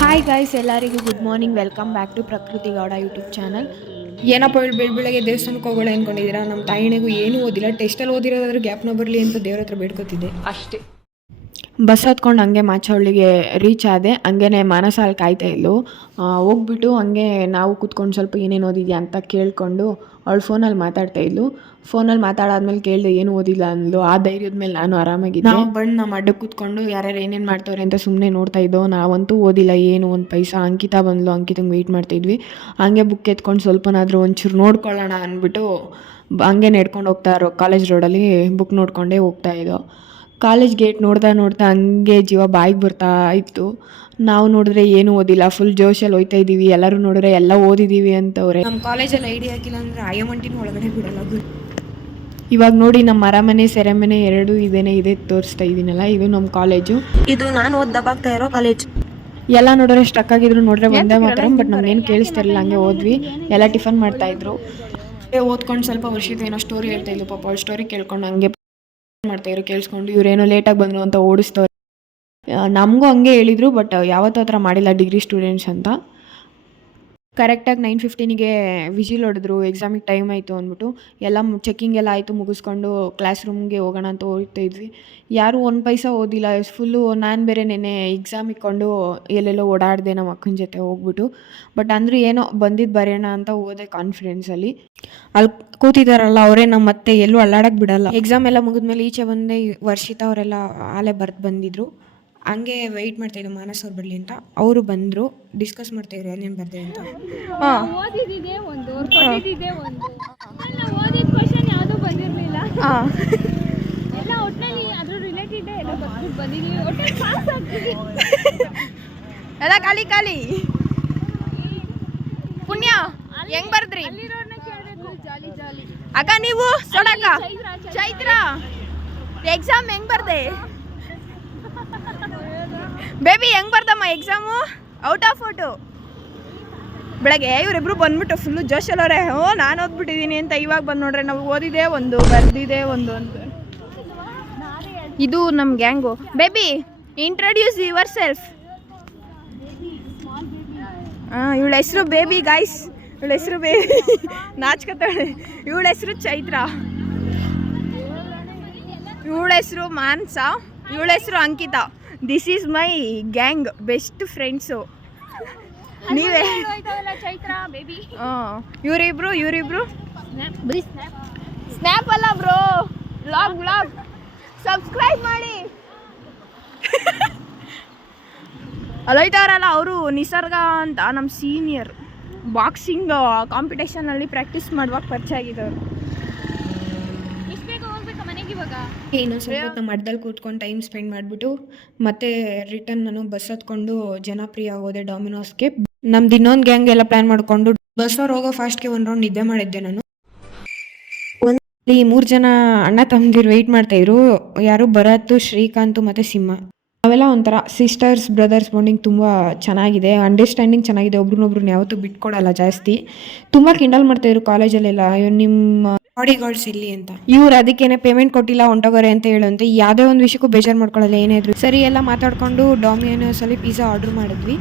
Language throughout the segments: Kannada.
ಹಾಯ್ ಗಾಯ್ಸ್, ಎಲ್ಲರಿಗೂ good morning. Welcome back to Prakriti Gowda YouTube channel. ಏನಪ್ಪ ಬೆಳಗ್ಗೆ ದೇವಸ್ಥಾನಕ್ಕೆ ಹೋಗೋಣ ಅಂದ್ಕೊಂಡಿದ್ದೀರಾ? ನಮ್ಮ ತಾಯಿಣಿಗೂ ಏನೂ ಓದಿಲ್ಲ, ಟೆಸ್ಟಲ್ಲಿ ಓದಿರೋದಾದ್ರೆ ಗ್ಯಾಪ್ನ ಬರಲಿ ಅಂತ ದೇವ್ರ ಹತ್ರ ಬೇಡ್ಕೊತಿದ್ದೆ ಅಷ್ಟೇ. ಬಸ್ ಹತ್ಕೊಂಡು ಹಂಗೆ ಮಾಚವಳ್ಳಿಗೆ ರೀಚ್ ಆದೆ. ಹಂಗೆ ಮಾನಸ ಅಲ್ಲಿ ಕಾಯ್ತಾ ಇದ್ಲು. ಹೋಗ್ಬಿಟ್ಟು ಹಂಗೆ ನಾವು ಕೂತ್ಕೊಂಡು ಸ್ವಲ್ಪ ಏನೇನು ಓದಿದ್ಯಾ ಅಂತ ಕೇಳಿಕೊಂಡು ಅವಳು ಫೋನಲ್ಲಿ ಮಾತಾಡ್ತಾ ಇದ್ಲು. ಫೋನಲ್ಲಿ ಮಾತಾಡಾದ್ಮೇಲೆ ಕೇಳಿದೆ ಏನು ಓದಿಲ್ಲ ಅಂದ್ಲು. ಆ ಧೈರ್ಯದ ಮೇಲೆ ನಾನು ಆರಾಮಾಗಿದ್ದೆ. ನಾವು ಬಂದು ನಮ್ಮ ಅಡ್ಡಕ್ಕೆ ಕೂತ್ಕೊಂಡು ಯಾರ್ಯಾರು ಏನೇನು ಮಾಡ್ತವ್ರೆ ಅಂತ ಸುಮ್ಮನೆ ನೋಡ್ತಾ ಇದ್ದೋ. ನಾವಂತೂ ಓದಿಲ್ಲ ಏನು ಒಂದು ಪೈಸಾ. ಅಂಕಿತಾ ಬಂದ್ಲು, ಅಂಕಿತಂಗೆ ವೆಯ್ಟ್ ಮಾಡ್ತಾಯಿದ್ವಿ. ಹಂಗೆ ಬುಕ್ ಎತ್ಕೊಂಡು ಸ್ವಲ್ಪನಾದರೂ ಒಂಚೂರು ನೋಡ್ಕೊಳ್ಳೋಣ ಅಂದ್ಬಿಟ್ಟು ಹಂಗೆ ನಡ್ಕೊಂಡು ಹೋಗ್ತಾ ಇರೋ ಕಾಲೇಜ್ ರೋಡಲ್ಲಿ ಬುಕ್ ನೋಡ್ಕೊಂಡೇ ಹೋಗ್ತಾ ಇದ್ದೋ. ಕಾಲೇಜ್ ಗೇಟ್ ನೋಡ್ತಾ ಹಂಗೆ ಜೀವ ಬಾಯಿಗೆ ಬರ್ತಾ ಇತ್ತು. ನಾವು ನೋಡಿದ್ರೆ ಏನು ಓದಿಲ್ಲ, ಫುಲ್ ಜೋಶಲ್ಲಿ ಹೋಯ್ತಾ ಇದ್ದೀವಿ. ಎಲ್ಲರೂ ನೋಡಿದ್ರೆ ಎಲ್ಲ ಓದಿದ್ದೀವಿ ಅಂತವ್ರೆ. ನಮ್ಮ ಕಾಲೇಜಲ್ಲಿ ಐಡಿಯಾ ಹಾಕಿಲ್ಲ ಅಂದರೆ ಆಯಮಂಟಿನೂ ಒಳಗಡೆ ಬಿಡಲ್ಲ. ಇವಾಗ ನೋಡಿ ನಮ್ಮ ಅರಮನೆ ಸೆರೆಮನೆ ಎರಡೂ ಇದೆ ತೋರಿಸ್ತಾ ಇದ್ದೀನಲ್ಲ, ಇದು ನಮ್ಮ ಕಾಲೇಜು. ಇದು ನಾನು ಓದ್ದಾಗ್ತಾ ಇರೋ ಕಾಲೇಜ್. ಎಲ್ಲ ನೋಡಿದ್ರೆ ಸ್ಟಕ್ ಆಗಿದ್ರು ನೋಡ್ರೆ ಒಂದೇ ಮಾತ್ರ. ಬಟ್ ನಮ್ಗೇನು ಕೇಳಿಸ್ತಿರಲಿಲ್ಲ, ಹಂಗೆ ಹೋದ್ವಿ. ಎಲ್ಲ ಟಿಫನ್ ಮಾಡ್ತಾಯಿದ್ರು. ಓದ್ಕೊಂಡು ಸ್ವಲ್ಪ ವರ್ಷದ ಏನೋ ಸ್ಟೋರಿ ಹೇಳ್ತಾ ಇದ್ಲು. ಪಾಪ ಅವ್ಳ ಸ್ಟೋರಿ ಕೇಳ್ಕೊಂಡು ಹಂಗೆ ಮಾಡ್ತಾಯಿದ್ರು ಕೇಳಿಸ್ಕೊಂಡು. ಇವರೇನೋ ಲೇಟಾಗಿ ಬಂದರು ಅಂತ ಓಡಿಸ್ತವ್ರೆ. ನಮಗೂ ಹಂಗೆ ಹೇಳಿದರು, ಬಟ್ ಯಾವತ್ತೂ ಆ ಥರ ಮಾಡಿಲ್ಲ ಡಿಗ್ರಿ ಸ್ಟೂಡೆಂಟ್ಸ್ ಅಂತ. ಕರೆಕ್ಟಾಗಿ 9:15ಗೆ ವಿಜಿಲ್ ಹೊಡೆದ್ರು. ಎಕ್ಸಾಮಿಗೆ ಟೈಮ್ ಆಯಿತು ಅಂದ್ಬಿಟ್ಟು ಎಲ್ಲ ಚೆಕ್ಕಿಂಗ್ ಎಲ್ಲ ಆಯಿತು. ಮುಗಿಸ್ಕೊಂಡು ಕ್ಲಾಸ್ ರೂಮ್ಗೆ ಹೋಗೋಣ ಅಂತ ಹೋಗ್ತಾ ಇದ್ವಿ. ಯಾರೂ ಒಂದು ಪೈಸಾ ಓದಿಲ್ಲ. ಫುಲ್ಲು ನಾನು ಬೇರೆ ನೆನ್ನೆ ಎಕ್ಸಾಮ್ ಇಕ್ಕೊಂಡು ಎಲ್ಲೆಲ್ಲೋ ಓಡಾಡಿದೆ ನಮ್ಮ ಅಕ್ಕನ ಜೊತೆ ಹೋಗ್ಬಿಟ್ಟು. ಬಟ್ ಅಂದರೆ ಏನೋ ಬಂದಿದ್ದು ಬರೆಯೋಣ ಅಂತ ಹೋದೆ ಕಾನ್ಫಿಡೆನ್ಸಲ್ಲಿ. ಅಲ್ಲಿ ಕೂತಿದ್ದಾರಲ್ಲ ಅವರೇ ನಮ್ಮ ಮತ್ತೆ ಎಲ್ಲೂ ಅಲ್ಲಾಡಕ್ಕೆ ಬಿಡಲ್ಲ. ಎಕ್ಸಾಮ್ ಎಲ್ಲ ಮುಗಿದ್ಮೇಲೆ ಈಚೆ ಬಂದೆ. ವರ್ಷಿತಾ ಅವರೆಲ್ಲ ಆಲೇ ಬರ್ದು ಬಂದಿದ್ರು. ಹಂಗೆ ವೆಯ್ಟ್ ಮಾಡ್ತಾಯಿದ್ದು ಮಾನಸ್ ಅವ್ರು ಬರಲಿ ಅಂತ. ಅವರು ಬಂದರು. ಡಿಸ್ಕಸ್ ಮಾಡ್ತಾಯಿದ್ರು ಏನೇನು ಬರ್ದೆ ಅಂತ. ಓದಿದ್ದೆ ಒಂದು ಓದಿದ್ದೆ ಒಂದು ಓದಿದ ಕ್ವಶನ್ ಯಾವುದೂ ಬಂದಿರಲಿಲ್ಲ. ಎಲ್ಲ ಒಟ್ಟಿನಲ್ಲಿ ಅದ್ರ ರಿಲೇಟೆಡ್ ಎಲ್ಲ ಬಂದಿದ್ದೀವಿ. ಒಟ್ಟಿನಲ್ಲಿ ಪಾಸ್ ಆಗ್ತೀವಿ. ಎಲ್ಲ ಖಾಲಿ ಪುಣ್ಯ ಹೆಂಗ್ ಬರ್ದ್ರಿ? ಅಲ್ಲಿರೋರ್ನ ಕೇಳಬೇಕು. ಜಾಲಿ ಜಾಲಿ ಅಕ್ಕ ನೀವು ಸೋಡಕ್ಕ ಚೈತ್ರ ಎಕ್ಸಾಮ್ ಹೆಂಗ್ ಬರ್ದೆ? ಬೇಬಿ ಹೆಂಗ್ ಬರ್ದಮ್ಮ ಎಕ್ಸಾಮು? Out of out. ಬೆಳಗ್ಗೆ ಇವರಿಬ್ರು ಬಂದ್ಬಿಟ್ಟು ಫುಲ್ಲು ಜೋಶಲ್ಲವ್ರೆ. ನಾನು ಓದ್ಬಿಟ್ಟಿದ್ದೀನಿ ಅಂತ. ಇವಾಗ ಬಂದು ನೋಡ್ರೆ ನಾವು ಓದಿದೆ ಒಂದು ಬರ್ದಿದೆ ಒಂದು ಅಂತ. ಇದು ನಮ್ಮ gang. Baby introduce your self. ಇವಳ ಹೆಸರು ಬೇಬಿ ಗಾಯ್ಸ್. ಇವಳ ಹೆಸರು ಬೇಬಿ. ನಾಚ್ಕೊತಾಳೆ. ಇವಳ ಹೆಸರು ಚೈತ್ರ. ಇವಳ ಹೆಸರು ಮಾನ್ಸ. ಇವಳ ಹೆಸರು Ankita. This is my gang, best friends. ನೀವೇ ಚೈತ್ರ ಬೇಬಿ. ಇವರಿಬ್ರು ಸ್ನ್ಯಾಪ್ ಅಲ್ಲ ಬ್ರೋ, ವ್ಲಾಗ್ ಸಬ್ಸ್ಕ್ರೈಬ್ ಮಾಡಿ. ಅಲ್ಲೋಯ್ತವ್ರಲ್ಲ ಅವರು ನಿಸರ್ಗ ಅಂತ ನಮ್ಮ ಸೀನಿಯರ್. ಬಾಕ್ಸಿಂಗ್ ಕಾಂಪಿಟೇಷನಲ್ಲಿ ಪ್ರಾಕ್ಟೀಸ್ ಮಾಡುವಾಗ ಪರಿಚಯ ಆಗಿದ್ದವರು. ಇನ್ನೊಂದು ಸ್ವಲ್ಪ ಹೊತ್ತು ನಮ್ಮ ಅಡ್ಡಲ್ಲಿ ಕೂತ್ಕೊಂಡು ಟೈಮ್ ಸ್ಪೆಂಡ್ ಮಾಡಿಬಿಟ್ಟು ಮತ್ತೆ ರಿಟರ್ನ್ ನಾನು ಬಸ್ ಹತ್ಕೊಂಡು ಜನಪ್ರಿಯ ಹೋದೆ ಡಾಮಿನೋಸ್ಗೆ. ನಮ್ದು ಇನ್ನೊಂದು ಗ್ಯಾಂಗ್ ಎಲ್ಲ ಪ್ಲ್ಯಾನ್ ಮಾಡಿಕೊಂಡು ಬಸ್ಸವ್ರು ಹೋಗೋ ಫಾಸ್ಟ್ಗೆ ಒಂದು ರೌಂಡ್ ನಿದ್ದೆ ಮಾಡಿದ್ದೆ ನಾನು. ಈ 3 ಜನ ಅಣ್ಣ ತಮ್ಮದಿರು ವೆಯ್ಟ್ ಮಾಡ್ತಾಯಿದ್ರು. ಯಾರು ಭರತ್, ಶ್ರೀಕಾಂತ್ ಮತ್ತು ಸಿಂಹ. ಅವೆಲ್ಲ ಒಂಥರ ಸಿಸ್ಟರ್ಸ್ ಬ್ರದರ್ಸ್ ಬಾಂಡಿಂಗ್ ತುಂಬ ಚೆನ್ನಾಗಿದೆ. ಅಂಡರ್ಸ್ಟ್ಯಾಂಡಿಂಗ್ ಚೆನ್ನಾಗಿದೆ. ಒಬ್ರನ್ನೊಬ್ರನ್ನ ಯಾವತ್ತೂ ಬಿಟ್ಕೊಡಲ್ಲ ಜಾಸ್ತಿ. ತುಂಬ ಕಿಂಡಲ್ ಮಾಡ್ತಾಯಿದ್ರು ಕಾಲೇಜಲ್ಲೆಲ್ಲ, ನಿಮ್ಮ ಬಾಡಿ ಗಾರ್ಡ್ಸ್ ಇಲ್ಲಿ ಅಂತ. ಇವ್ರು ಅದಕ್ಕೇನೆ ಪೇಮೆಂಟ್ ಕೊಟ್ಟಿಲ್ಲ ಹೊಂಟೋಗೋರೆ ಅಂತ ಹೇಳುವಂತೆ. ಯಾವುದೇ ಒಂದು ವಿಷಯಕ್ಕೂ ಬೇಜಾರು ಮಾಡ್ಕೊಳ್ಳಲ್ಲ ಏನೇ ಇದ್ರು. ಸರಿ ಎಲ್ಲ ಮಾತಾಡ್ಕೊಂಡು ಡಾಮಿನೋಸಲ್ಲಿ ಪಿಜ್ಜಾ ಆರ್ಡ್ರ್ ಮಾಡಿದ್ವಿ.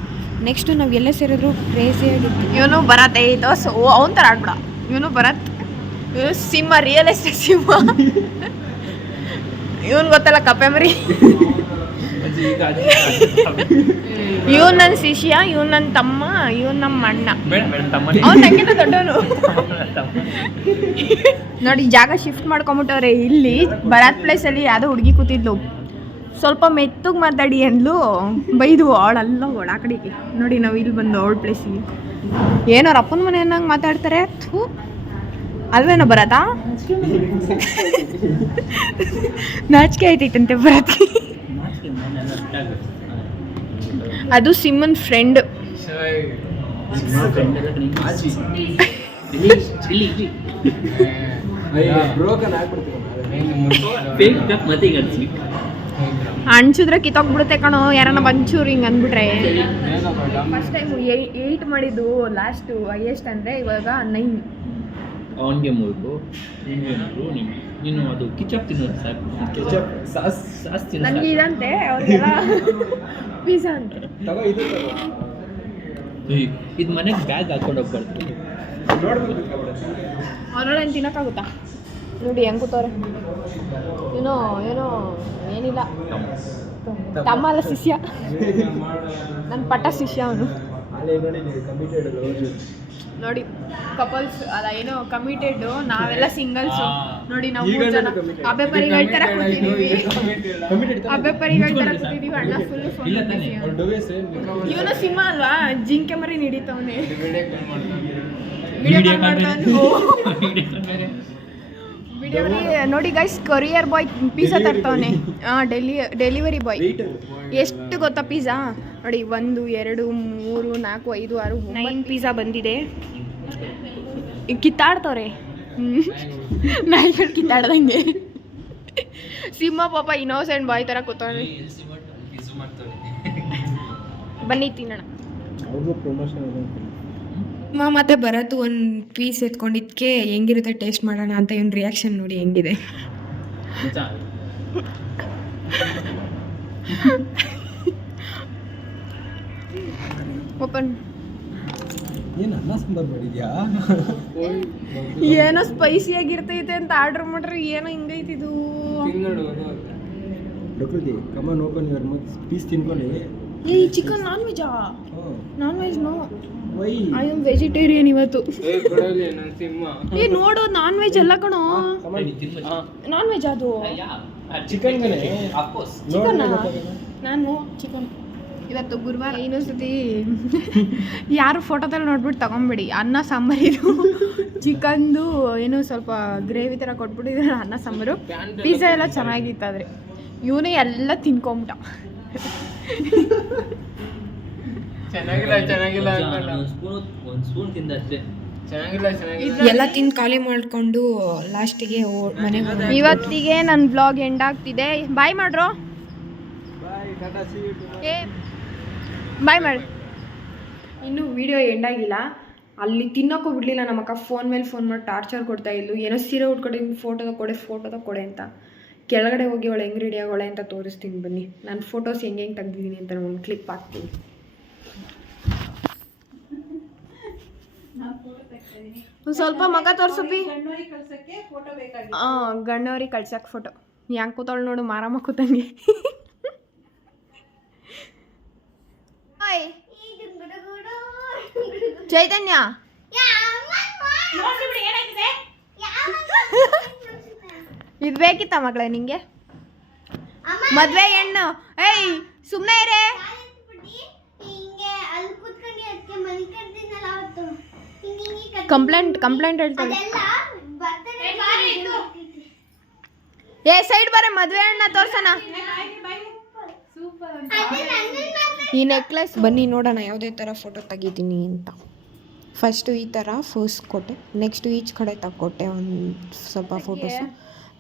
ನೆಕ್ಸ್ಟು ನಾವು ಎಲ್ಲೇ ಸೇರಿದ್ರು ಕ್ರೇಜಿಯಾಗಿತ್ತು. ಇವನು ಭರತ್ ಅವನ ಥರ ಆಡ್ಬಿಡ. ಇವನು ಭರತ್, ಸಿಂಹ, ರಿಯಲ್ ಎಸ್ಟೇಟ್ ಸಿಂಹ. ಇವನು ಗೊತ್ತಲ್ಲ ಕಪ್ಪೆ ಮರಿ. ಇವನು ನನ್ನ ಶಿಷ್ಯ, ಇವನು ನನ್ನ ತಮ್ಮ, ಇವನು ನಮ್ಮ ಅಣ್ಣ. ಅವ್ನು ನನಗಿಂತ ದೊಡ್ಡವನು. ನೋಡಿ ಜಾಗ ಶಿಫ್ಟ್ ಮಾಡ್ಕೊಂಬಿಟ್ಟವ್ರೆ. ಇಲ್ಲಿ ಭರತ್ ಪ್ಲೇಸಲ್ಲಿ ಯಾವುದೋ ಹುಡುಗಿ ಕೂತಿದ್ಲು. ಸ್ವಲ್ಪ ಮೆತ್ತಗೆ ಮಾತಾಡಿ ಅಂದ್ಲು, ಬೈದು ಅವಳಲ್ಲ ಅವಳ ಆ ಕಡೆಗೆ. ನೋಡಿ ನಾವು ಇಲ್ಲಿ ಬಂದು ಅವಳ ಪ್ಲೇಸಿಗೆ. ಏನೋ ಅಪ್ಪನ ಮನೆ ಅನ್ನಂಗೆ ಮಾತಾಡ್ತಾರೆ. ಥೂ ಅಲ್ವೇನೋ ಬರತ್ತಾ? ನಾಚಿಕೆ ಆಯ್ತೈತಂತೆ ಬರತ್ಗೆ. ಅದು ಸಿಮ್ಮನ್ ಫ್ರೆಂಡ್. ಅಣ್ಸಿದ್ರೆ ಕಿತ್ತೋಗ್ಬಿಡುತ್ತೆ ಕಣೋ ಯಾರನ್ನ ಒಂಚೂರು ಹಿಂಗೆ ಅಂದ್ಬಿಟ್ರೆ. ಫಸ್ಟ್ ಟೈಮ್ 8 ಮಾಡಿದ್ದು ಲಾಸ್ಟು ಹೈಯೆಸ್ಟ್ ಅಂದರೆ. ಇವಾಗ 9. ಅವನಿಗೆ 3 ನೀನು ಅದು ಕಿಚಪ್ ತಿನ್ನೋದು ಸಾಕು. ಕೆಚಪ್ ಸಾಸ್ ಸಾಸ್ ತಿನ್ನು ನನಗೆ ಸಾಕು. ಇದಂತೆ ಅವ್ರಿಗೆಲ್ಲ ಪಿಜ್ಜಾ ಅಂತೆ. ತಗೋ ಇದು ತಗೋ ಇದು ಮನೆಗೆ ಬ್ಯಾಗ್ ಹಾಕೊಂಡು ಹೋಗ್ಬಾರ್ದು. ನೋಡ್ಬೇಕು ಅವ್ರೊಳಗೆ ತಿನ್ನೋಕ್ಕಾಗುತ್ತಾ ನೋಡಿ ಹೆಂಗೆ ಕೂತವ್ರೆ. ಏನೋ ಏನಿಲ್ಲ, ತಮ್ಮ ಅಲ್ಲ ಶಿಷ್ಯ, ನನ್ನ ಪಟ್ಟ ಶಿಷ್ಯ ಅವನು. ಅಲ್ಲೇ ನೋಡಿ ಕಮಿಟೆಡ್ ನೋಡಿ ಕಪಲ್ಸ್ ಅಲ್ಲ ಏನೋ ಕಮಿಟೆಡ್, ನಾವೆಲ್ಲ ಸಿಂಗಲ್ಸ್. ನೋಡಿ ನಾವು ಈಗ 3 ಜನ committed. ಅಬ್ಬೆ ಪರಿಗಳ ಥರ ಕೂತಿದ್ದೀವಿ. ಕಮಿಟೆಡ್ ಅಬ್ಬೆ ಪರಿಗಳ ಥರ ಕೂತಿದ್ದೀವಿ. ಅಣ್ಣ ಫುಲ್ ಇಲ್ಲ ತಾನೇ? ಇವನು ಸಿಂಹ ಅಲ್ವಾ, ಜಿಂಕೆ ಮರಿ ಹಿಡಿತವನೆ. ವಿಡಿಯೋ ವಿಡಿಯೋ ಕಾಲ್ ಮಾಡ್ತಾನೆ. ನೋಡಿ ಗೈಸ್, ಕೊರಿಯರ್ ಬಾಯ್ ಪಿಜ್ಜಾ ತರ್ತವನೆ. Delivery boy. ಎಷ್ಟು ಗೊತ್ತಾ ಪಿಜ್ಜಾ ನೋಡಿ, 1 2 3 4 5 6 9 ಪಿಜ್ಜಾ ಬಂದಿದೆ. ಕಿತ್ತಾಡ್ತವ್ರೆ ನಾಯಿಗಳು ಕಿತ್ತಾಡ್ದಂಗೆ. ಸಿಂಹ ಪಾಪ ಇನ್ನೋಸೆಂಟ್ ಬಾಯ್ ಥರ ಕೂತವ್ರೆ. ಬನ್ನಿ ತಿನ್ನೋಣ. ಮತ್ತೆ ಬರತ್ತು ಒಂದು ಪೀಸ್ ಎತ್ಕೊಂಡಿದ್ದಕ್ಕೆ ಹೆಂಗಿರುತ್ತೆ ಟೇಸ್ಟ್ ಮಾಡೋಣ ಅಂತ ಇವನ್ ರಿಯಾಕ್ಷನ್ ನೋಡಿ ಹೆಂಗಿದೆ. ಓಪನ್. ಏನು ಅನ್ನ ಸಾಂಬಾರು ಮಾಡಿದ್ಯಾ? ಏನೋ ಸ್ಪೈಸಿ ಆಗಿರ್ತೈತೆ ಅಂತ ಆರ್ಡರ್ ಮಾಡ್ರಿ, ಏನೋ ಹಿಂಗೈತಿದು. Prakruti come on open your mouth, piece ತಿನ್ಕೊಳ್ಳಿ. ಈ ಚಿಕನ್ ನಾನ್ ವೆಜ್ಜಾ? Non veg no, why I am vegetarian ಇವತ್ತು. ಏ ನೋಡು, ನಾನ್ ವೆಜ್ ಅಲ್ಲ ಕಣೋ, ನಾನ್ ವೆಜ್ ಅದು. ಚಿಕನ್ ಚಿಕನ್ ನಾನು ಚಿಕನ್ ಇವತ್ತು ಗುರುವಾರ. ಇನ್ನೊಂದ್ಸತಿ ಯಾರು ಫೋಟೋದಲ್ಲಿ ನೋಡ್ಬಿಟ್ಟು ತಗೊಂಬಿಡಿ. ಅನ್ನ ಸಾಂಬಾರು ಇದು, ಚಿಕನ್ದು ಏನು ಸ್ವಲ್ಪ ಗ್ರೇವಿ ಥರ ಕೊಟ್ಬಿಟ್ಟಿದ್ರೆ ಅನ್ನ ಸಾಂಬಾರು. ಪಿಜ್ಜಾ ಎಲ್ಲ ಚೆನ್ನಾಗಿತ್ತಾದ್ರೆ ಇವನೇ ಎಲ್ಲ ತಿನ್ಕೊಂಬಿಟ್ಟ. ಚೆನ್ನಾಗಿಲ್ಲ ಒಂದು ಸ್ಪೂನ್ ತಿಂದ ಅಷ್ಟೇ. ಎಲ್ಲ ತಿಂದು ಖಾಲಿ ಮಾಡಿಕೊಂಡು ಲಾಸ್ಟಿಗೆ ಮನೆಗೆ. ಇವತ್ತಿಗೆ ನನ್ನ ಬ್ಲಾಗ್ ಎಂಡ್ ಆಗ್ತಿದೆ. ಬಾಯ್ ಮಾಡ್ರೋ. ಏ ಬಾಯ್ ಮಾಡಿ. ಇನ್ನೂ ವಿಡಿಯೋ ಎಂಡ್ ಆಗಿಲ್ಲ. ಅಲ್ಲಿ ತಿನ್ನೋಕ್ಕೂ ಬಿಡಲಿಲ್ಲ ನಮ್ಮಕ್ಕ. ಫೋನ್ ಮೇಲೆ ಫೋನ್ ಮಾಡಿ ಟಾರ್ಚರ್ ಕೊಡ್ತಾ ಇದ್ಲು. ಏನೋ ಸೀರೆ ಉಟ್ಕೊಂಡು ಫೋಟೋ ಕೊಡೆ ಅಂತ. ಕೆಳಗಡೆ ಹೋಗಿ ಅವಳು ಹೆಂಗೆ ರೆಡಿ ಆಗೋಳೆ ಅಂತ ತೋರಿಸ್ತೀನಿ ಬನ್ನಿ. ನಾನು ಫೋಟೋಸ್ ಹೆಂಗೆ ತೆಗ್ದಿದ್ದೀನಿ ಅಂತ ಒಂದು ಕ್ಲಿಪ್ ಹಾಕ್ತೀನಿ. ಒಂದು ಸ್ವಲ್ಪ ಮಗ ತೋರ್ಸಪ್ಪಿ. ಹಾಂ, ಗಣ್ಣವ್ರಿಗೆ ಕಳ್ಸಕ್ಕೆ ಫೋಟೋ. ಹೆಂಗೆ ಕೂತಾಳು ನೋಡು, ಮಾರಮ್ಮ ಕೂತಂಗೆ. ಚೈತನ್ಯ, ಇದು ಬೇಕಿತ್ತ ಮಗಳೇ ನಿಂಗೆ? ಮದ್ವೆ ಹೆಣ್ಣು. ಏಯ್ ಸುಮ್ಮನೆ ಇರೇ. ಕಂಪ್ಲೇಂಟ್ ಹೇಳ್ತಾಳೆ. ಏ ಸೈಡ್ ಬರ, ಮದ್ವೆ ಹೆಣ್ಣ ತೋರ್ಸೋಣ. ಈ ನೆಕ್ಲೆಸ್ ಬನ್ನಿ ನೋಡೋಣ ಯಾವುದೇ ಥರ ಫೋಟೋ ತೆಗಿತೀನಿ ಅಂತ. ಫಸ್ಟು ಈ ಥರ ಫೋಸ್ ಕೊಟ್ಟೆ, ನೆಕ್ಸ್ಟು ಈಚ್ ಕಡೆ ತಗೊಟ್ಟೆ ಒಂದು ಸ್ವಲ್ಪ ಫೋಟೋಸು,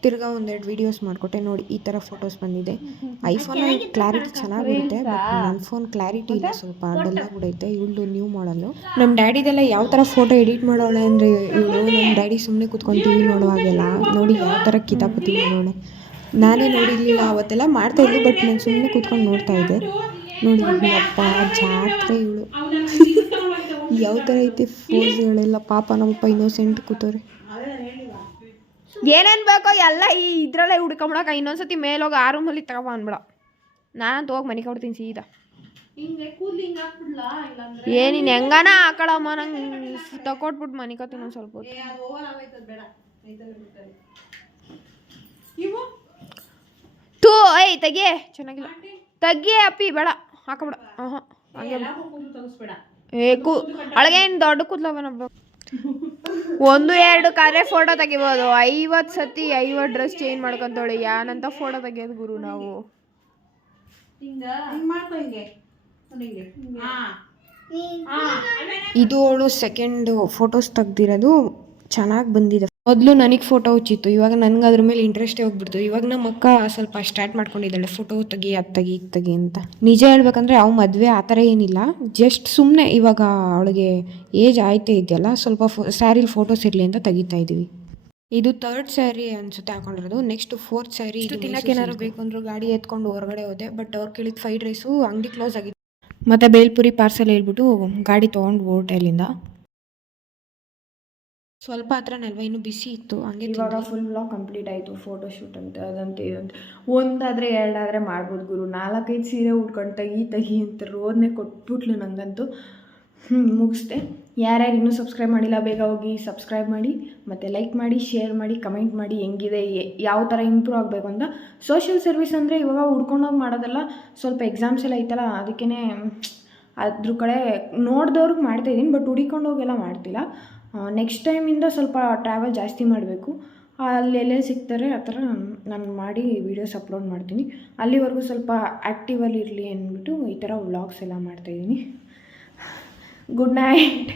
ತಿರ್ಗಾ ಒಂದೆರಡು ವೀಡಿಯೋಸ್ ಮಾಡಿಕೊಟ್ಟೆ. ನೋಡಿ ಈ ಥರ ಫೋಟೋಸ್ ಬಂದಿದೆ. ಐಫೋನಲ್ಲಿ ಕ್ಲಾರಿಟಿ ಚೆನ್ನಾಗಿರುತ್ತೆ, ಬಟ್ ನನ್ನ ಫೋನ್ ಕ್ಲಾರಿಟಿ ಇಲ್ಲ, ಸ್ವಲ್ಪ ಡಲ್ಲಾಗ್ಬಿಡೈತೆ. ಇವಳು ನ್ಯೂ ಮಾಡಲು. ನಮ್ಮ ಡ್ಯಾಡಿದೆಲ್ಲ ಯಾವ ಥರ ಫೋಟೋ ಎಡಿಟ್ ಮಾಡೋಳೆ ಅಂದರೆ ಇವಳು. ನಮ್ಮ ಡ್ಯಾಡಿ ಸುಮ್ಮನೆ ಕೂತ್ಕೊಂಡು ಟಿ ವಿ ನೋಡುವಾಗೆಲ್ಲ ನೋಡಿ ಯಾವ ಥರ ಕಿತಾಪತಿ ಮಾಡೋಳೆ. ನಾನೇ ನೋಡಿರಲಿಲ್ಲ, ಅವತ್ತೆಲ್ಲ ಮಾಡ್ತಾಯಿದ್ದೆ, ಬಟ್ ನಾನು ಸುಮ್ಮನೆ ಕೂತ್ಕೊಂಡು ನೋಡ್ತಾ ಇದ್ದೆ. ನೋಡಿ ಅಪ್ಪ ಜಾತ್ರೆ ಇವಳು. ಯಾವ ಥರ ಐತೆ ಫೋಸ್ಗಳೆಲ್ಲ. ಪಾಪ ನಮ್ಮಪ್ಪ ಇನ್ನೋಸೆಂಟ್ ಕೂತವ್ರೆ. ಏನೇನು ಬೇಕೋ ಎಲ್ಲ ಈ ಇದರಲ್ಲೇ ಹುಡ್ಕೊಂಬಿಡಕ. ಇನ್ನೊಂದ್ಸತಿ ಮೇಲೋಗಿ ಆ ರೂಮಲ್ಲಿ ತಗೊಬ ಅಂದ್ಬಿಡ. ನಾನಂತ ಹೋಗಿ ಮನೆ ಕೊಡ್ತೀನಿ ಸೀದಾ. ಏನಿನ್ ಹೆಂಗಾನ ಹಾಕೊಳಮ್ಮ, ನಂಗೆ ತಕೊಟ್ಬಿಟ್ಟು ಮನೆ ಕೊಡ್ತೀನಿ ಒಂದು ಸ್ವಲ್ಪ ಹೊತ್ತು. ತೂ ಏಯ್ ತೆಗಿಯೇ, ಚೆನ್ನಾಗಿಲ್ಲ. ತೆಗಿಯೇ ಅಪ್ಪಿ, ಬೇಡ ಹಾಕಬೇಡ. ಹಾಂ ಹಂಗೆ ಅಳಗೇನು ದೊಡ್ಡ ಕೂದ್ಲವನೊಬ್ಬ. 1-2 ಕಾರೇ ಫೋಟೋ ತೆಗಿಬೋದು. 50 ಸತಿ 50 ಡ್ರೆಸ್ ಚೇಂಜ್ ಮಾಡ್ಕೊಂತೋಳಿ. ಯಾನಂತ ಫೋಟೋ ತೆಗಿಯೋದು ಗುರು ನಾವು. ಇದು ಅವಳು ಸೆಕೆಂಡ್ ಫೋಟೋಸ್ ತೆಗ್ದಿರೋದು. ಚೆನ್ನಾಗಿ ಬಂದಿದೆ. ಮೊದಲು ನನಗೆ ಫೋಟೋ ಹುಚ್ಚಿತ್ತು, ಇವಾಗ ನನಗೆ ಅದ್ರ ಮೇಲೆ ಇಂಟ್ರೆಸ್ಟೇ ಹೋಗ್ಬಿಡ್ತು. ಇವಾಗ ನಮ್ಮ ಅಕ್ಕ ಸ್ವಲ್ಪ ಸ್ಟಾರ್ಟ್ ಮಾಡ್ಕೊಂಡಿದ್ದಾಳೆ, ಫೋಟೋ ತೆಗಿ ಅದು ತೆಗಿ ಇದು ತೆಗಿ ಅಂತ. ನಿಜ ಹೇಳ್ಬೇಕಂದ್ರೆ ಅವು ಮದುವೆ ಆ ಥರ ಏನಿಲ್ಲ, ಜಸ್ಟ್ ಸುಮ್ಮನೆ ಇವಾಗ ಅವಳಿಗೆ ಏಜ್ ಆಯ್ತೇ ಇದೆಯಲ್ಲ, ಸ್ವಲ್ಪ ಸ್ಯಾರಿಲಿ ಫೋಟೋಸ್ ಇರಲಿ ಅಂತ ತೆಗಿತಾ ಇದ್ದೀವಿ. ಇದು 3rd ಸ್ಯಾರಿ ಅನ್ಸುತ್ತೆ ಹಾಕೊಂಡಿರೋದು. Next 4th sari. ಇದು ತಿನ್ನಕ್ಕೆ ಏನಾದ್ರು ಬೇಕು ಅಂದ್ರು ಗಾಡಿ ಎತ್ಕೊಂಡು ಹೊರಗಡೆ ಹೋದೆ. ಬಟ್ ಅವ್ರು ಕೇಳಿದ ಫ್ರೈಡ್ ರೈಸು ಅಂಗಡಿ ಕ್ಲೋಸ್ ಆಗಿತ್ತು. ಮತ್ತು ಬೇಲ್ಪುರಿ ಪಾರ್ಸೆಲ್ ಹೇಳ್ಬಿಟ್ಟು ಗಾಡಿ ತೊಗೊಂಡು ಹೊರಟೆ ಅಲ್ಲಿಂದ. ಸ್ವಲ್ಪ ಹತ್ರನಲ್ವ, ಇನ್ನೂ ಬಿಸಿ ಇತ್ತು. ಹಂಗೆ ಇವಾಗ ಫುಲ್ ವ್ಲಾಗ್ ಕಂಪ್ಲೀಟ್ ಆಯಿತು. ಫೋಟೋಶೂಟ್ ಅಂತೆ ಅದಂತೆ ಇದಂತೆ. ಒಂದಾದರೆ ಎರಡಾದರೆ ಮಾಡ್ಬೋದು ಗುರು. 4-5 ಸೀರೆ ಉಟ್ಕೊಂಡು ತೆಗಿ ಅಂತ ರೋದನ್ನೇ ಕೊಟ್ಬಿಟ್ಲು ನನಗಂತೂ. ಮುಗಿಸ್ದೆ. ಯಾರ್ಯಾರು ಇನ್ನೂ ಸಬ್ಸ್ಕ್ರೈಬ್ ಮಾಡಿಲ್ಲ ಬೇಗ ಹೋಗಿ ಸಬ್ಸ್ಕ್ರೈಬ್ ಮಾಡಿ, ಮತ್ತು ಲೈಕ್ ಮಾಡಿ, ಶೇರ್ ಮಾಡಿ, ಕಮೆಂಟ್ ಮಾಡಿ ಹೆಂಗಿದೆ, ಯಾವ ಥರ ಇಂಪ್ರೂವ್ ಆಗಬೇಕು ಅಂತ. ಸೋಷಿಯಲ್ ಸರ್ವಿಸ್ ಅಂದರೆ ಇವಾಗ ಹುಡ್ಕೊಂಡೋಗಿ ಮಾಡೋದಲ್ಲ, ಸ್ವಲ್ಪ ಎಕ್ಸಾಮ್ಸ್ ಎಲ್ಲ ಐತಲ್ಲ, ಅದಕ್ಕೇ ಅದ್ರ ಕಡೆ ನೋಡ್ದವ್ರಿಗೆ ಮಾಡ್ತಾಯಿದ್ದೀನಿ. ಬಟ್ ಹುಡಿಕೊಂಡೋಗೆಲ್ಲ ಮಾಡ್ತಿಲ್ಲ. ನೆಕ್ಸ್ಟ್ ಟೈಮಿಂದ ಸ್ವಲ್ಪ ಟ್ರಾವೆಲ್ ಜಾಸ್ತಿ ಮಾಡಬೇಕು. ಅಲ್ಲಿ ಎಲ್ಲೆಲ್ಲಿ ಸಿಗ್ತಾರೆ ಆ ಥರ ನಾನು ಮಾಡಿ ವೀಡಿಯೋಸ್ ಅಪ್ಲೋಡ್ ಮಾಡ್ತೀನಿ. ಅಲ್ಲಿವರೆಗೂ ಸ್ವಲ್ಪ ಆ್ಯಕ್ಟಿವಲ್ಲಿ ಇರಲಿ ಅಂದ್ಬಿಟ್ಟು ಈ ಥರ ವ್ಲಾಗ್ಸ್ ಎಲ್ಲ ಮಾಡ್ತಾಯಿದ್ದೀನಿ. Good night.